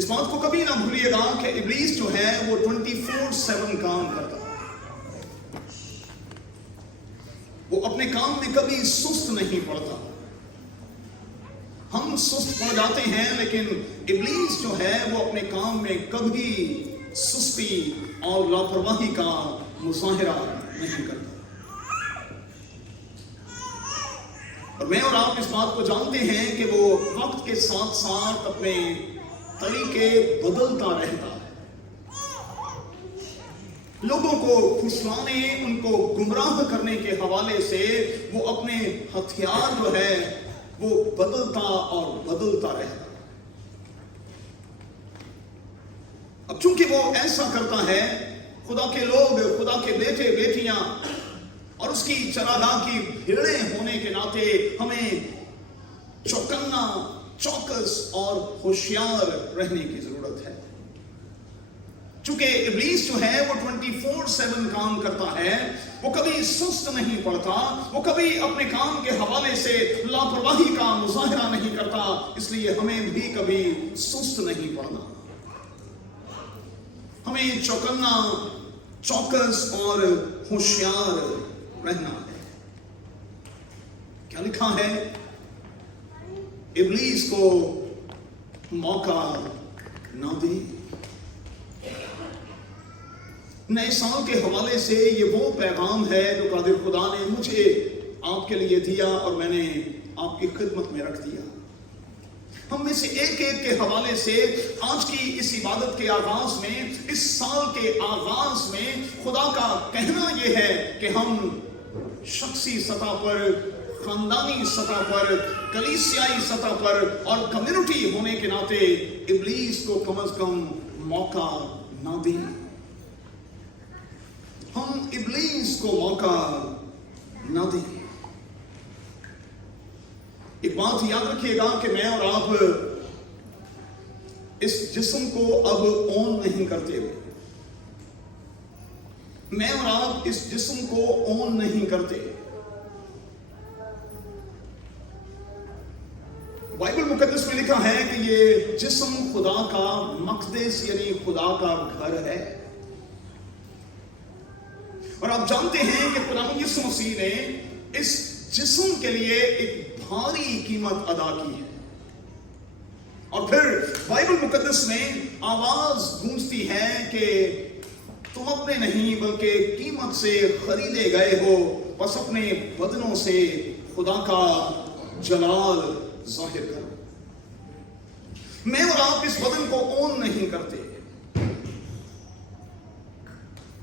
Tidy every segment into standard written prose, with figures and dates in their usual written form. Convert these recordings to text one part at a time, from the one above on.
اس بات کو کبھی نہ بھولیے گا کہ ابلیس جو ہے وہ 24/7 کام کرتا ہے. وہ اپنے کام میں کبھی سست نہیں پڑتا. ہم سست پڑ جاتے ہیں لیکن ابلیس جو ہے وہ اپنے کام میں کبھی سستی اور لاپرواہی کا مظاہرہ نہیں کرتا. اور میں اور آپ اس بات کو جانتے ہیں کہ وہ وقت کے ساتھ ساتھ اپنے طریقے بدلتا رہتا ہے. لوگوں کو پھسلانے، ان کو گمراہ کرنے کے حوالے سے وہ اپنے ہتھیار جو ہے وہ بدلتا اور بدلتا رہتا. اب چونکہ وہ ایسا کرتا ہے، خدا کے لوگ، خدا کے بیٹے بیٹیاں اور اس کی چراگاہ کی بھیڑیں ہونے کے ناطے ہمیں چوکنا، چوکس اور ہوشیار رہنے کی ضرورت ہے. چونکہ ابلیس جو ہے وہ 24/7 کام کرتا ہے، وہ کبھی سست نہیں پڑتا، وہ کبھی اپنے کام کے حوالے سے لاپرواہی کا مظاہرہ نہیں کرتا. اس لیے ہمیں بھی کبھی سست نہیں پڑنا. ہمیں چوکنا، چوکس اور ہوشیار رہنا ہے. کیا لکھا ہے؟ ابلیس کو موقع نہ دے. نئے سال کے حوالے سے یہ وہ پیغام ہے جو قادر خدا نے مجھے آپ کے لیے دیا اور میں نے آپ کی خدمت میں رکھ دیا. ہم میں سے ایک ایک کے حوالے سے آج کی اس عبادت کے آغاز میں، اس سال کے آغاز میں خدا کا کہنا یہ ہے کہ ہم شخصی سطح پر، خاندانی سطح پر، کلیسیائی سطح پر اور کمیونٹی ہونے کے ناطے ابلیس کو کم از کم موقع نہ دیں. ہم ابلیس کو موقع نہ دیں. ایک بات یاد رکھیے گا کہ میں اور آپ اس جسم کو اب اون نہیں کرتے ہوئے، میں اور آپ اس جسم کو اون نہیں کرتے. بائبل مقدس میں لکھا ہے کہ یہ جسم خدا کا مقدس یعنی خدا کا گھر ہے. اور آپ جانتے ہیں کہ خداوند یسوع مسیح نے اس جسم کے لیے ایک بھاری قیمت ادا کی ہے. اور پھر بائبل مقدس میں آواز گونجتی ہے کہ تم اپنے نہیں بلکہ قیمت سے خریدے گئے ہو، بس اپنے بدنوں سے خدا کا جلال ظاہر کرو. میں اور آپ اس بدن کو اون نہیں کرتے.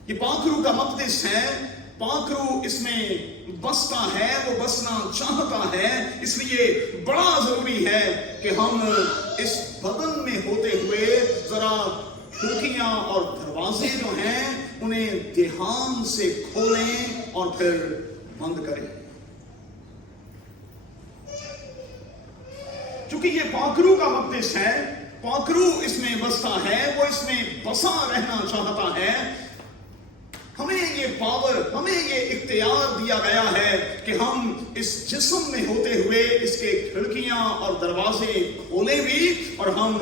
یہ پاکرو کا مقدس ہے. پاکرو اس میں بستا ہے، وہ بسنا چاہتا ہے. اس لیے بڑا ضروری ہے کہ ہم اس بدن میں ہوتے ہوئے ذرا کھڑکیاں اور دروازے جو ہیں انہیں دھیان سے کھولیں اور پھر بند کریں. چونکہ یہ پاکرو کا مقدس ہے، پاکرو اس میں بستا ہے، وہ اس میں بسا رہنا چاہتا ہے. ہمیں یہ پاور، ہمیں یہ اختیار دیا گیا ہے کہ ہم اس جسم میں ہوتے ہوئے اس کے کھڑکیاں اور دروازے کھولیں بھی اور ہم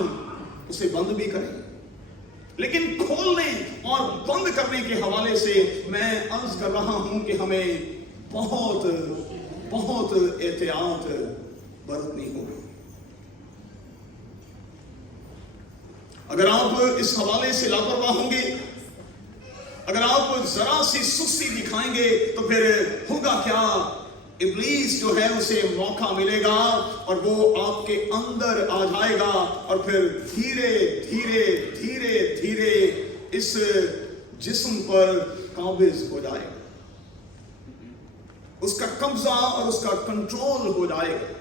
اسے بند بھی کریں. لیکن کھولنے اور بند کرنے کے حوالے سے میں عرض کر رہا ہوں کہ ہمیں بہت بہت احتیاط برتنی ہوگی. اگر آپ اس حوالے سے لاپرواہ ہوں گے، اگر آپ ذرا سی سستی دکھائیں گے تو پھر ہوگا کیا؟ ابلیس جو ہے اسے موقع ملے گا اور وہ آپ کے اندر آ جائے گا اور پھر دھیرے دھیرے دھیرے دھیرے اس جسم پر قابض ہو جائے گا. اس کا قبضہ اور اس کا کنٹرول ہو جائے گا.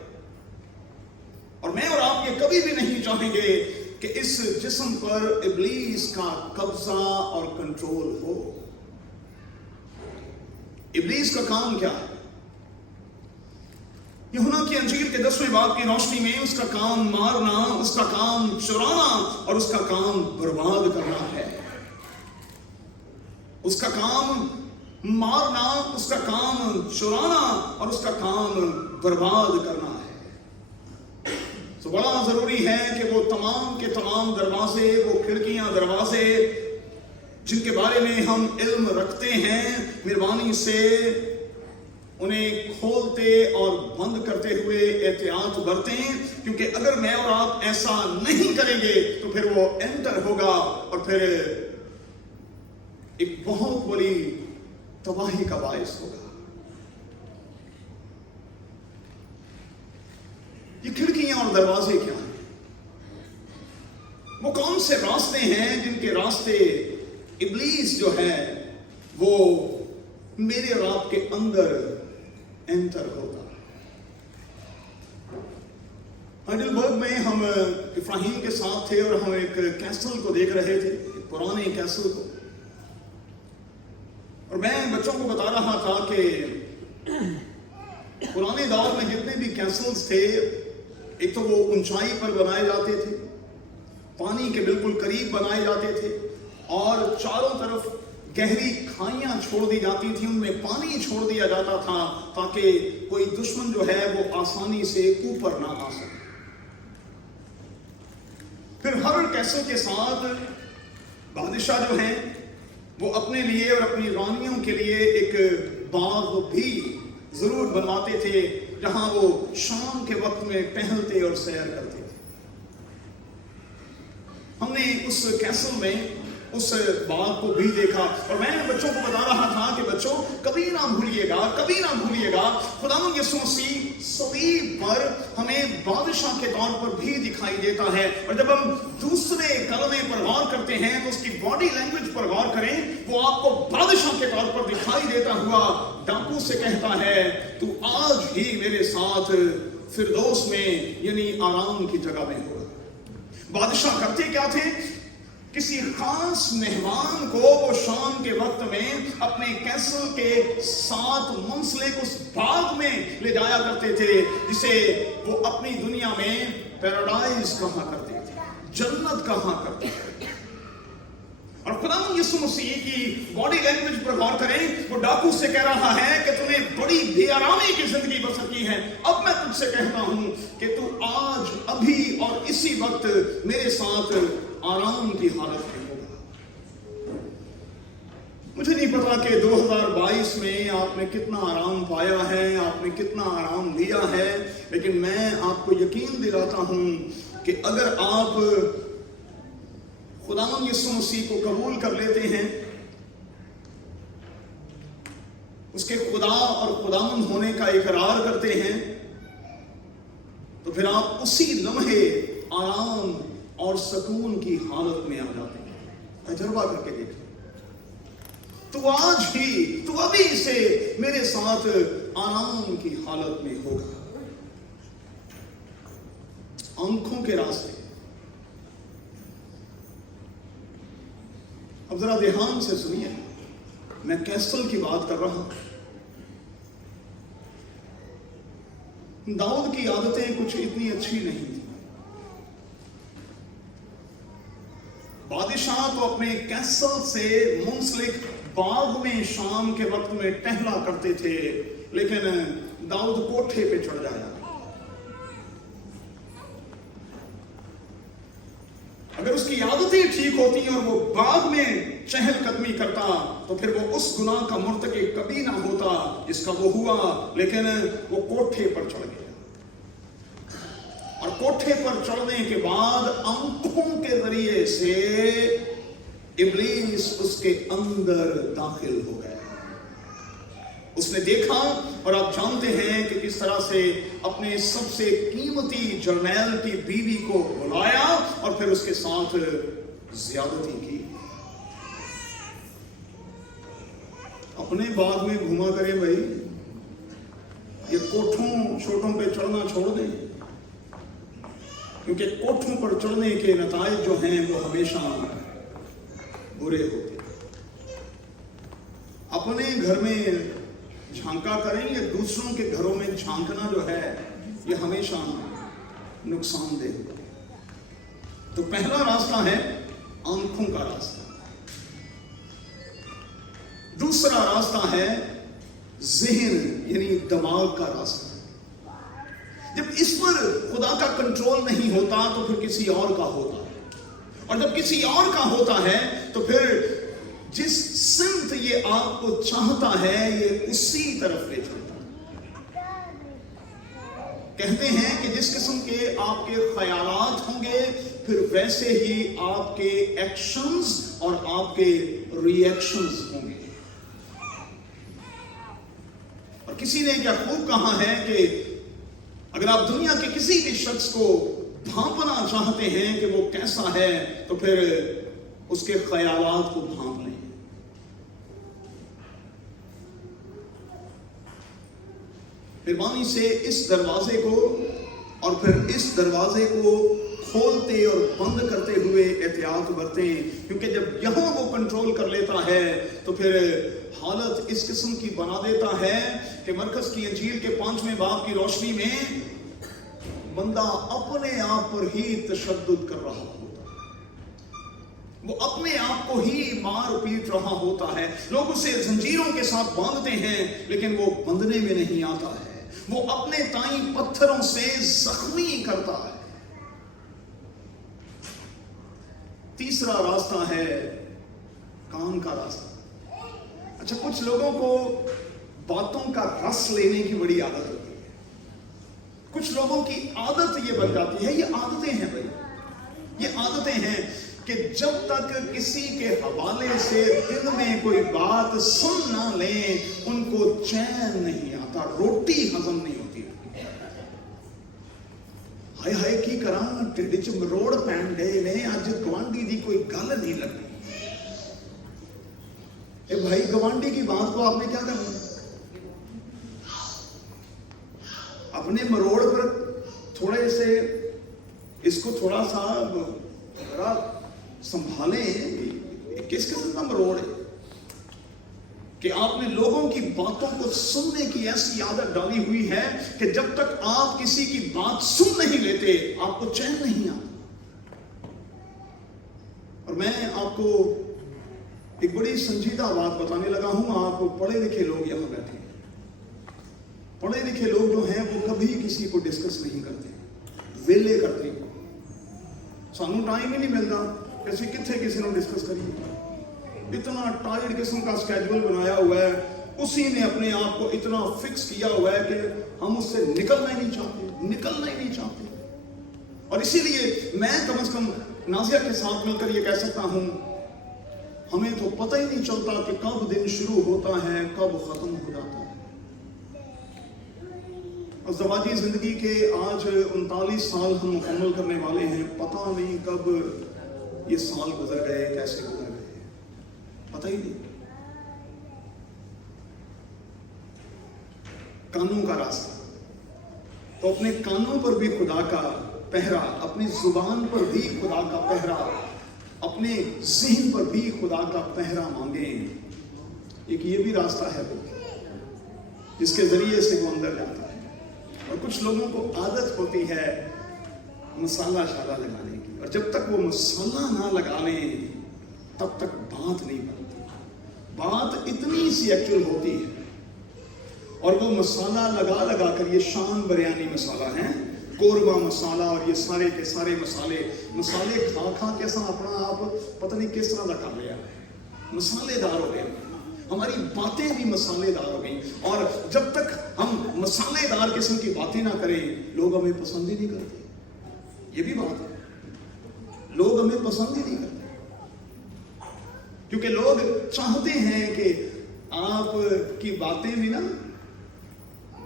اور میں اور آپ یہ کبھی بھی نہیں چاہیں گے کہ اس جسم پر ابلیس کا قبضہ اور کنٹرول ہو. ابلیس کا کام کیا ہے؟ یوحنا کی انجیل کے 10ویں باب کی روشنی میں اس کا کام مارنا، اس کا کام چرانا اور اس کا کام برباد کرنا ہے. اس کا کام مارنا، اس کا کام چرانا اور اس کا کام برباد کرنا ہے. تو بڑا ضروری ہے کہ وہ तमाम के तमाम दरवाजे, वो खिड़कियां, दरवाजे जिनके बारे में हम इल्म रखते हैं, मेहरबानी से उन्हें खोलते और बंद करते हुए एहतियात बरतें, क्योंकि अगर मैं और आप ऐसा नहीं करेंगे तो फिर वो एंटर होगा और फिर एक बहुत बड़ी तबाही का बायस होगा। ये खिड़कियां और दरवाजे क्या हैं? वो कौन से रास्ते हैं जिनके रास्ते इब्लीस जो है वो मेरे और आपके अंदर एंटर होता? हाइडेलबर्ग में हम इब्राहिम के साथ थे और हम एक कैसल को देख रहे थे, पुराने कैसल को, और मैं बच्चों को बता रहा था कि पुराने दौर में जितने भी कैसल्स थे, एक तो वो ऊंचाई पर बनाए जाते थे, पानी के बिल्कुल करीब बनाए जाते थे, और चारों तरफ गहरी खाइयां छोड़ दी जाती थी, उनमें पानी छोड़ दिया जाता था ताकि कोई दुश्मन जो है वो आसानी से ऊपर ना आ सके। फिर हर कैसल के साथ बादशाह जो हैं वो अपने लिए और अपनी रानियों के लिए एक बाग भी जरूर बनवाते थे, जहां वो शाम के वक्त में टहलते और सैर करते थे। हमने उस कैसल में उस बाग को भी देखा, और मैं बच्चों को बता रहा था कि बच्चों कभी ना भूलिएगा खुदावंद यीशु मसीह सलीब पर हमें बादशाह के तौर पर भी दिखाई देता है। और जब हम दूसरे कलमे पर गौर करते हैं तो उसकी बॉडी लैंग्वेज पर गौर करें, वो आपको बादशाह के तौर पर दिखाई देता हुआ डाकू से कहता है, तू आज ही मेरे साथ फिरदौस में यानी आराम की जगह में होगा। बादशाह करते क्या थे? किसी खास मेहमान को वो शाम के वक्त में अपने कैसल के साथ मुंसलिक उस बाग में ले जाया करते थे, जिसे वो अपनी दुनिया में पैराडाइज कहा करते थे, जन्नत कहा करते थे। और खुदावंद यीशु मसीह की बॉडी लैंग्वेज पर गौर करें, वो डाकू से कह रहा है कि तूने बड़ी बेआरामी की जिंदगी बसर की है, अब मैं तुझसे कहता हूं कि तू आज अभी और इसी वक्त मेरे साथ आराम की हालत में होगा। मुझे नहीं पता कि 2022 में आपने कितना आराम पाया है, आपने कितना आराम लिया है, लेकिन मैं आपको यकीन दिलाता हूं कि अगर आप खुदावंद यीशु मसीह को कबूल कर लेते हैं, उसके खुदा और खुदावंद होने का इकरार करते हैं, तो फिर आप उसी लम्हे आराम और सुकून की हालत में आ जाते हैं। तजुर्बा करके देखिए। तो आज ही, तो अभी से मेरे साथ आराम की हालत में होगा। आंखों के रास्ते। अब जरा ध्यान से सुनिए, मैं कैसल की बात कर रहा हूं। दाऊद की आदतें कुछ इतनी अच्छी नहीं थी। बादशाह तो अपने कैसल से मुंसलिक बाग में शाम के वक्त में टहला करते थे, लेकिन दाऊद कोठे पे चढ़ जाया। अगर उसकी आदतें ठीक होती और वो बाग में चहलकदमी करता तो फिर वो उस गुनाह का मुर्तकिब कभी ना होता जिसका वो हुआ, लेकिन वो कोठे पर चढ़ गया। और कोठे पर चढ़ने के बाद आंखों के जरिए से इब्लीस उसके अंदर दाखिल हो गया। उसने देखा, और आप जानते हैं कि किस तरह से अपने सबसे कीमती जर्नैल की बीवी को बुलाया और फिर उसके साथ ज्यादती की। अपने बाग में घुमा करें भाई, ये कोठों छोटों पे चढ़ना छोड़ दें, क्योंकि कोठों पर चढ़ने के नताइज जो हैं वो हमेशा बुरे होते। अपने घर में झांका करें या दूसरों के घरों में झांकना जो है ये हमेशा नुकसानदेह। तो पहला रास्ता है आंखों का रास्ता। दूसरा रास्ता है ज़हन यानी दिमाग का रास्ता। जब इस पर खुदा का कंट्रोल नहीं होता तो फिर किसी और का होता है, और जब किसी और का होता है तो फिर जिस सिमत ये आपको चाहता है ये उसी तरफ ले चलता है। कहते हैं कि जिस किस्म के आपके ख्यालात होंगे फिर वैसे ही आपके एक्शंस और आपके रिएक्शंस होंगे। और किसी ने क्या खूब कहा है कि अगर आप दुनिया के किसी भी शख्स को भांपना चाहते हैं कि वो कैसा है तो फिर उसके ख्यालात को भांप लें। मेहरबानी से इस दरवाजे को और फिर इस दरवाजे को खोलते और बंद करते हुए एहतियात बरतें, क्योंकि जब यहां वो कंट्रोल कर लेता है तो फिर हालत इस किस्म की बना देता है कि मरकज की अंजील के 5वें बाब की रोशनी में बंदा अपने आप पर ही तशद्दुद कर रहा होता है, वो अपने आप को ही मार पीट रहा होता है। लोग उसे जंजीरों के साथ बांधते हैं लेकिन वो बंधने में नहीं आता है, वो अपने ताई पत्थरों से जख्मी करता है। तीसरा रास्ता है कान का रास्ता। अच्छा, कुछ लोगों को बातों का रस लेने की बड़ी आदत होती है। कुछ लोगों की आदत ये बन जाती है, ये आदतें हैं भाई, ये आदतें हैं कि जब तक किसी के हवाले से दिन में कोई बात सुन ना लें उनको चैन नहीं आता, रोटी हजम नहीं होती। हाय हाय की करा ढिड च मरोड़ पैन डे ने, अज गवांडी दी कोई गल नहीं लगती। ए भाई, गवांडी की बात को आपने क्या करना? अपने मरोड़ पर थोड़े से इसको थोड़ा सा संभालें। किस किस्म का मरोड़ है कि आपने लोगों की बातों को सुनने की ऐसी आदत डाली हुई है कि जब तक आप किसी की बात सुन नहीं लेते आपको चैन नहीं आता। और मैं आपको एक बड़ी संजीदा बात बताने लगा हूं। आप पढ़े लिखे लोग यहां बैठे, पढ़े लिखे लोग जो हैं वो कभी किसी को डिस्कस नहीं करते, वेले करते हैं। सानू टाइम ही नहीं मिलता कैसे कितने किसी को डिस्कस करिए। इतना टाइट किस्म का स्केड्यूल बनाया हुआ है, उसी ने अपने आप को इतना फिक्स किया हुआ है कि हम उससे निकलना ही नहीं चाहते, निकलना ही नहीं चाहते। और इसीलिए मैं कम से कम नाजिया के साथ मिलकर ये कह सकता हूं, हमें तो पता ही नहीं चलता कि कब दिन शुरू होता है कब खत्म हो जाता है। और ज़वाजी जिंदगी के आज 39 साल हम मुकम्मल करने वाले हैं। पता नहीं कब ये साल गुजर गए, कैसे गुजर गए, पता ही नहीं। कानों का रास्ता, तो अपने कानों पर भी खुदा का पहरा, अपनी जुबान पर भी खुदा का पहरा, अपने ज़हन पर भी खुदा का पहरा मांगे। एक ये भी रास्ता है जिसके जरिए से वो अंदर जाता है। और कुछ लोगों को आदत होती है मसाला शाला लगाने की, और जब तक वो मसाला ना लगा लें तब तक बात नहीं बनती। बात इतनी सी एक्चुअल होती है, और वो मसाला लगा लगा कर, ये शान बिरयानी मसाला है, कोरमा मसाला और ये सारे के सारे मसाले खा खा के ऐसा अपना आप पता नहीं किस तरह का कर लिया है, मसालेदार हो गए। हमारी बातें भी मसालेदार हो गई, और जब तक हम मसालेदार किस्म की बातें ना करें लोग हमें पसंद ही नहीं करते। ये भी बात है, लोग हमें पसंद ही नहीं करते, क्योंकि लोग चाहते हैं कि आप की बातें भी ना,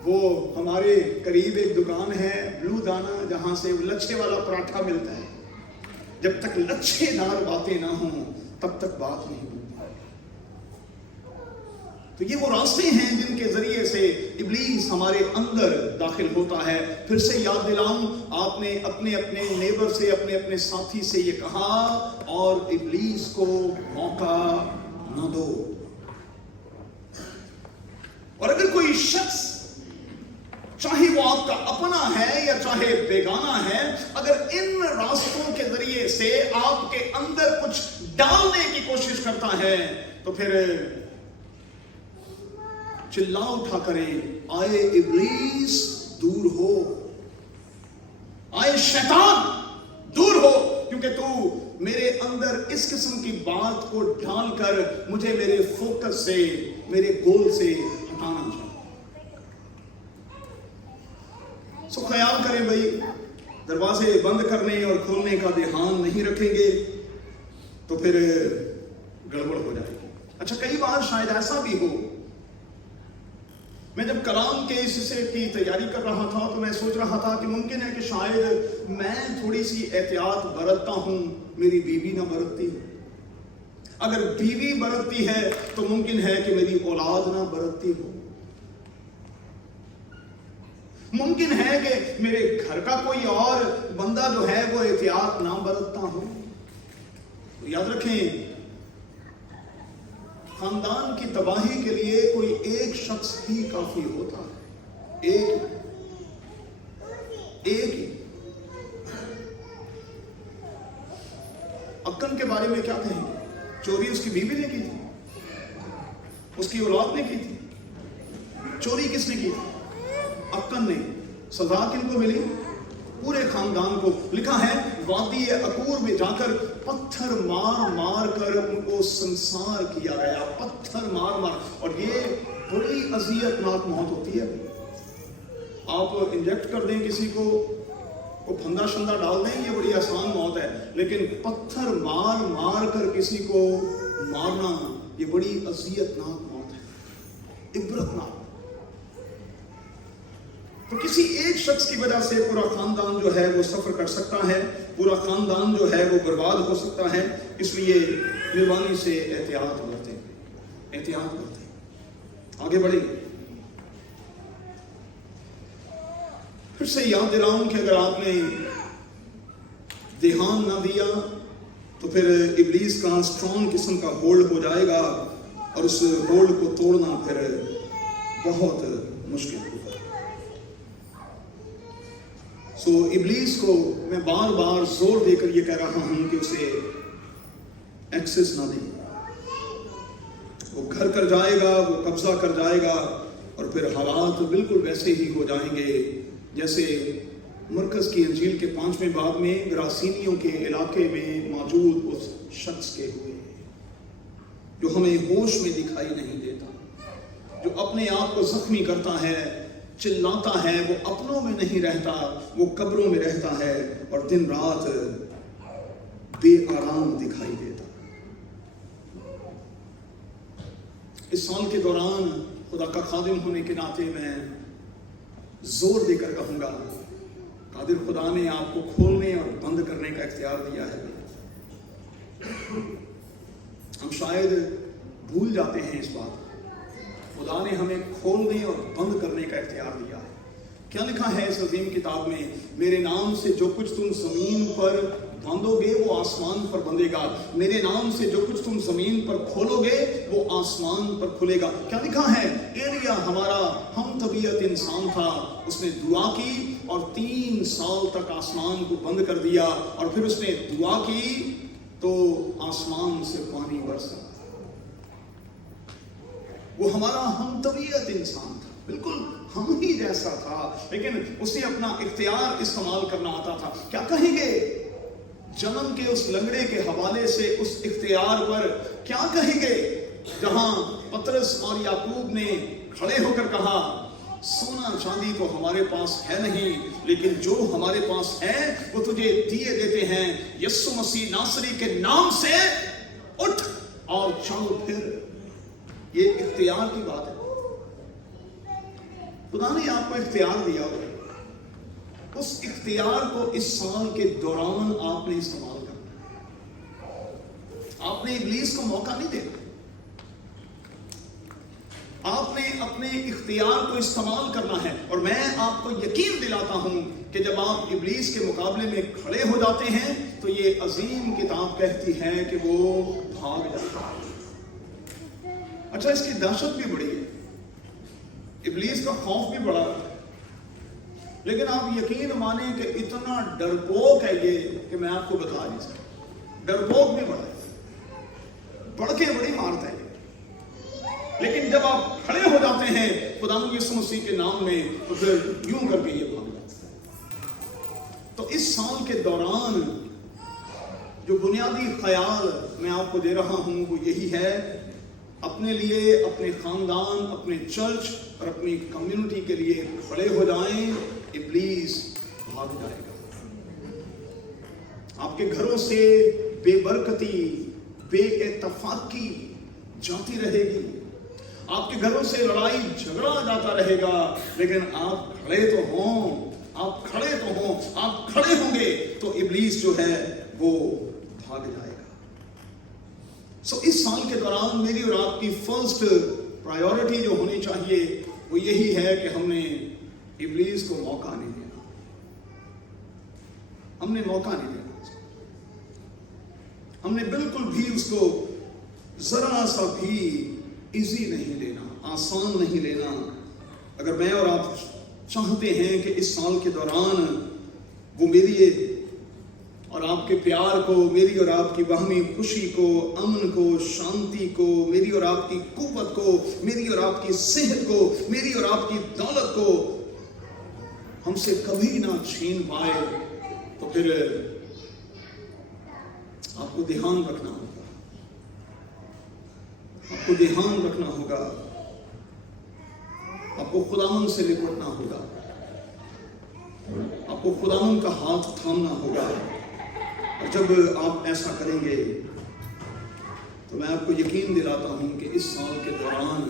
वो हमारे करीब एक दुकान है ब्लू दाना, जहां से लच्छे वाला पराठा मिलता है, जब तक लच्छेदार बातें ना हों तब तक बात नहीं बनती। तो ये वो रास्ते हैं जिनके जरिए से इब्लीस हमारे अंदर दाखिल होता है। फिर से याद दिलाऊं, आपने अपने अपने नेबर से, अपने अपने साथी से ये कहा, और इब्लीस को मौका न दो। और अगर कोई शख्स, चाहे वो आपका अपना है या चाहे बेगाना है, अगर इन रास्तों के जरिए से आपके अंदर कुछ डालने की कोशिश करता है तो फिर चिल्ला उठा करें, आए इब्लीस दूर हो। आए शैतान दूर हो, क्योंकि तू मेरे अंदर इस किस्म की बात को डालकर मुझे मेरे फोकस से, मेरे गोल से हटाना चाहता। सो ख्याल करें भाई, दरवाजे बंद करने और खोलने का ध्यान नहीं रखेंगे तो फिर गड़बड़ हो जाएगी। अच्छा, कई बार शायद ऐसा भी हो, मैं जब कलाम के इस हिस्से की तैयारी कर रहा था तो मैं सोच रहा था कि मुमकिन है कि शायद मैं थोड़ी सी एहतियात बरतता हूं, मेरी बीवी ना बरतती हो। अगर बीवी बरतती है तो मुमकिन है कि मेरी औलाद ना बरतती हो। मुमकिन है कि मेरे घर का कोई और बंदा जो है वो एहतियात ना बरतता हो। तो याद रखें, खानदान की तबाही के लिए कोई एक शख्स ही काफी होता है, एक ही। अक्कन के बारे में क्या कहेंगे? चोरी उसकी बीवी ने की थी, उसकी औलाद ने की थी। चोरी किसने की थी? अक्कन ने। सजा किनको मिली? पूरे खानदान को। लिखा है वादी अकूर में जाकर पत्थर मार मार कर उनको संसार किया गया, पत्थर मार मार। और ये बड़ी अजियतनाक मौत होती है। आप इंजेक्ट कर दें किसी को फंदा शंदा डाल दें, ये बड़ी आसान मौत है, लेकिन पत्थर मार मार कर किसी को मारना ये बड़ी अजियतनाक मौत है, इबरतनाक। तो किसी एक शख्स की वजह से पूरा खानदान जो है वो सफर कर सकता है, पूरा खानदान जो है वो बर्बाद हो सकता है। इसलिए मेहरबानी से एहतियात बरतें, एहतियात बरतें, आगे बढ़े। फिर से याद दिलाऊं कि अगर आपने ध्यान ना दिया तो फिर इब्लीस का स्ट्रॉन्ग किस्म का होल्ड हो जाएगा और उस होल्ड को तोड़ना फिर बहुत मुश्किल होगा। सो इब्लीस को मैं बार बार जोर देकर ये कह रहा हूं कि उसे एक्सेस ना दें। वो घर कर जाएगा, वो कब्जा कर जाएगा और फिर हालात बिल्कुल वैसे ही हो जाएंगे जैसे मरकज की अंजील के 5वें बाब में गरासीनियों के इलाके में मौजूद उस शख्स के हुए, जो हमें होश में दिखाई नहीं देता, जो अपने आप को जख्मी करता है, चिल्लाता है, वो अपनों में नहीं रहता, वो कब्रों में रहता है और दिन रात बेआराम दिखाई देता। इस साल के दौरान खुदा का खादिम होने के नाते मैं जोर देकर कहूंगा, कादिर खुदा ने आपको खोलने और बंद करने का इख्तियार दिया है। हम शायद भूल जाते हैं इस बात। खुदा ने हमें खोलने और बंद करने का इख्तियार दिया है। क्या लिखा है इस अजीम किताब में? मेरे नाम से जो कुछ तुम जमीन पर बांधोगे वो आसमान पर बंधेगा, मेरे नाम से जो कुछ तुम जमीन पर खोलोगे वो आसमान पर खुलेगा। क्या लिखा है? एलिया हमारा हम तबीयत इंसान था, उसने दुआ की और 3 साल तक आसमान को बंद कर दिया और फिर उसने दुआ की तो आसमान से पानी बरसा। वो हमारा हम तबीयत इंसान था, बिल्कुल हम ही जैसा था, लेकिन उसे अपना इख्तियार इस्तेमाल करना आता था। क्या कहेंगे जन्म के उस लंगड़े के हवाले से उस इख्तियार पर? क्या कहेंगे जहां पतरस और याकूब ने खड़े होकर कहा, सोना चांदी तो हमारे पास है नहीं, लेकिन जो हमारे पास है वो तुझे दिए देते हैं। यीशु मसीह नासरी के नाम से उठ और चल फिर। ये इख्तियार की बात है। खुदा ने आपको इख्तियार दिया हुआ है, उस इख्तियार को इस साल के दौरान आपने इस्तेमाल करना है। आपने इब्लीस को मौका नहीं देना, आपने अपने इख्तियार को इस्तेमाल करना है। और मैं आपको यकीन दिलाता हूं कि जब आप इब्लीस के मुकाबले में खड़े हो जाते हैं तो ये अजीम किताब कहती है कि वो भाग जाता है। अच्छा, इसकी दहशत भी बड़ी है, इब्लीस का खौफ भी बड़ा है, लेकिन आप यकीन माने कि इतना डरपोक है ये कि मैं आपको बता नहीं सकता। डरपोक भी बड़ा है, बढ़ के बड़ी मारता है, लेकिन जब आप खड़े हो जाते हैं खुदा यीशु मसीह के नाम में तो फिर यूं करके ये भाग जाता है। تو اس سال کے دوران جو بنیادی خیال میں آپ کو دے رہا ہوں وہ یہی ہے، اپنے لیے، اپنے خاندان، اپنے چرچ اور اپنی کمیونٹی کے لیے کھڑے ہو جائیں، ابلیس بھاگ جائے گا۔ آپ کے گھروں سے بے برکتی، بے اتفاقی جاتی رہے گی، آپ کے گھروں سے لڑائی جھگڑا جاتا رہے گا، لیکن آپ کھڑے تو ہوں، آپ کھڑے تو ہوں، آپ کھڑے ہوں گے تو ابلیس جو ہے وہ بھاگ جائے گا۔ اس سال کے دوران میری اور آپ کی فرسٹ پرائیورٹی جو ہونی چاہیے وہ یہی ہے کہ ہم نے ابلیس کو موقع نہیں دینا، ہم نے موقع نہیں دینا، ہم نے بالکل بھی اس کو ذرا سا بھی ایزی نہیں لینا، آسان نہیں لینا۔ اگر میں اور آپ چاہتے ہیں کہ اس سال کے دوران وہ میری اور آپ کے پیار کو، میری اور آپ کی باہمی خوشی کو، امن کو، شانتی کو، میری اور آپ کی قوت کو، میری اور آپ کی صحت کو، میری اور آپ کی دولت کو ہم سے کبھی نہ چھین پائے، تو پھر آپ کو دھیان رکھنا ہوگا، آپ کو دھیان رکھنا ہوگا، آپ کو خداوند سے لپٹنا ہوگا، آپ کو خداوند کا ہاتھ تھامنا ہوگا۔ اور جب آپ ایسا کریں گے تو میں آپ کو یقین دلاتا ہوں کہ اس سال کے دوران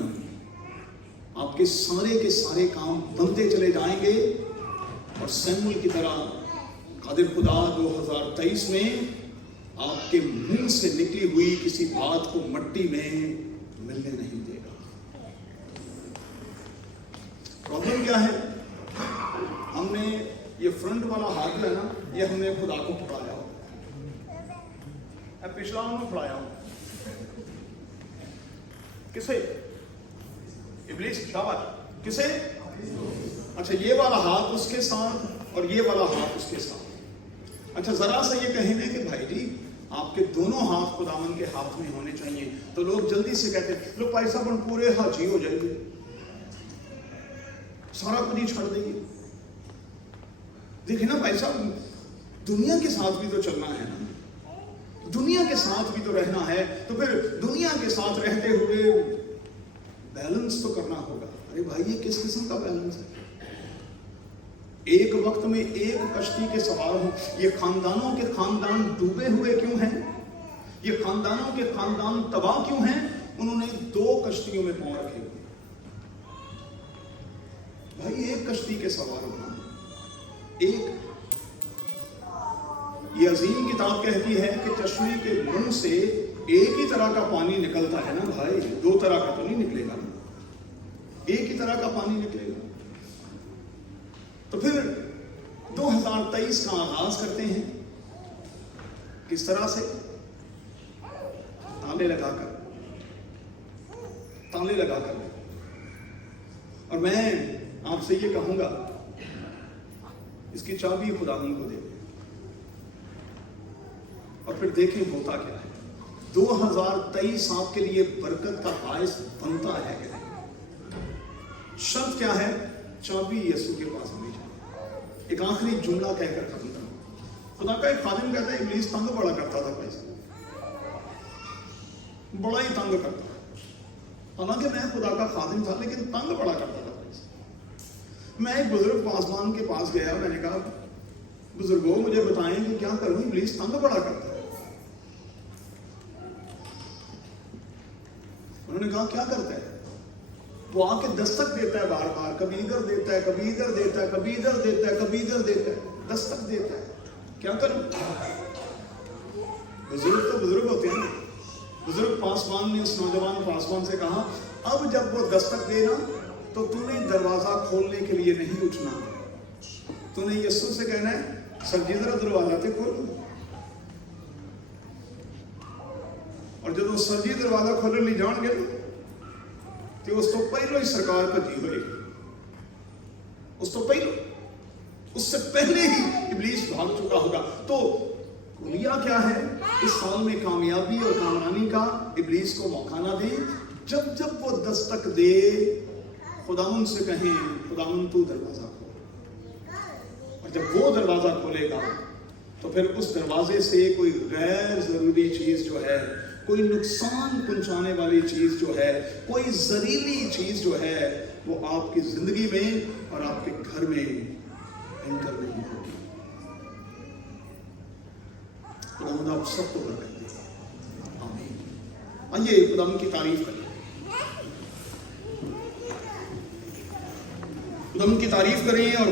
آپ کے سارے کام بنتے چلے جائیں گے، اور سیموئیل کی طرح قادر خدا 2023 میں آپ کے منہ سے نکلی ہوئی کسی بات کو مٹی میں ملنے نہیں دے گا۔ پرابلم کیا ہے؟ ہم نے یہ فرنٹ والا ہاتھ ہے نا، یہ ہم نے خدا کو پکڑایا ہو، پچھلا ہم نے پڑھایا ہوں کسے؟ ابلیس دعوت کسے؟ اچھا یہ والا ہاتھ اس کے ساتھ اور یہ والا ہاتھ اس کے ساتھ۔ اچھا ذرا سا یہ کہیں گے کہ بھائی جی آپ کے دونوں ہاتھ خداوند کے ہاتھ میں ہونے چاہیے، تو لوگ جلدی سے کہتے ہیں لو بھائی صاحب ہم پورے حاجی ہو جائیں گے، سارا کچھ ہی چھوڑ دیں گے۔ دیکھیں نا بھائی صاحب دنیا کے ساتھ بھی تو چلنا ہے نا، دنیا کے ساتھ بھی تو رہنا ہے، تو پھر دنیا کے ساتھ رہتے ہوئے بیلنس تو کرنا ہوگا۔ ارے بھائی یہ کس قسم کا بیلنس ہے؟ ایک وقت میں ایک کشتی کے سوار ہوں، یہ خاندانوں کے خاندان ڈوبے ہوئے کیوں ہیں؟ یہ خاندانوں کے خاندان تباہ کیوں ہیں؟ انہوں نے 2 کشتیوں میں پاؤں رکھے ہوئے۔ بھائی ایک کشتی کے سوار ہونا، ایک یہ عظیم کتاب کہتی ہے کہ چشمے کے منہ سے ایک ہی طرح کا پانی نکلتا ہے نا بھائی، 2 طرح کا تو نہیں نکلے گا نا، ایک ہی طرح کا پانی نکلے گا۔ تو پھر 2023 کا آغاز کرتے ہیں کس طرح سے؟ تالے لگا کر اور میں آپ سے یہ کہوں گا اس کی چابی خداوند کو دے، اور پھر دیکھیں ہوتا کیا ہے۔ 2023 آپ کے لیے برکت کا باعث بنتا ہے کہ نہیں؟ شرط کیا ہے؟ چابی یسوع کے پاس ہونی چاہیے۔ ایک آخری جملہ کہہ کر ختم کروں۔ خدا کا ایک خادم کہتا ہے ابلیس تنگ بڑا کرتا تھا، بڑا ہی تنگ کرتا تھا، حالانکہ میں خدا کا خادم تھا لیکن تنگ بڑا کرتا تھا۔ میں ایک بزرگ پاسبان کے پاس گیا، میں نے کہا بزرگوں مجھے بتائیں کہ کیا کروں، ابلیس تنگ بڑا کرتا ہے۔ انہوں نے کہا کیا کرتا ہے؟ وہ آ کے دستک دیتا ہے بار بار، کبھی ادھر دیتا ہے، کبھی ادھر دیتا ہے، کبھی ادھر دیتا ہے، کبھی ادھر دیتا ہے، دستک دیتا ہے۔ کیا کروں؟ بزرگ تو بزرگ ہوتے ہیں نا۔ بزرگ پاسبان نے اس نوجوان پاسبان سے کہا اب جب وہ دستک دے نا تو تو نے دروازہ کھولنے کے لیے نہیں اٹھنا، تو نے یسوع سے کہنا ہے سر جی ذرا دروازہ تے کھولو، اور جب وہ سر جی دروازہ کھولن نہیں جان گے تو اس تو پہلو ہی سرکار بھجی ہوئے، اس تو پہلو، اس سے پہلے ہی ابلیس بھاگ چکا ہوگا۔ تو کلیہ کیا ہے؟ اس سال میں کامیابی اور کامرانی کا ابلیس کو موقع نہ دیں۔ جب وہ دستک دے خداوند سے کہیں خداوند تو دروازہ کھول، اور جب وہ دروازہ کھولے گا تو پھر اس دروازے سے کوئی غیر ضروری چیز جو ہے، کوئی نقصان پہنچانے والی چیز جو ہے، کوئی زہریلی چیز جو ہے، وہ آپ کی زندگی میں اور آپ کے گھر میں انٹر نہیں ہوگی۔ خدا آپ سب کو برکت دے، آمین۔ آئیے خدا کی تعریف کریں، خدا کی تعریف کریں اور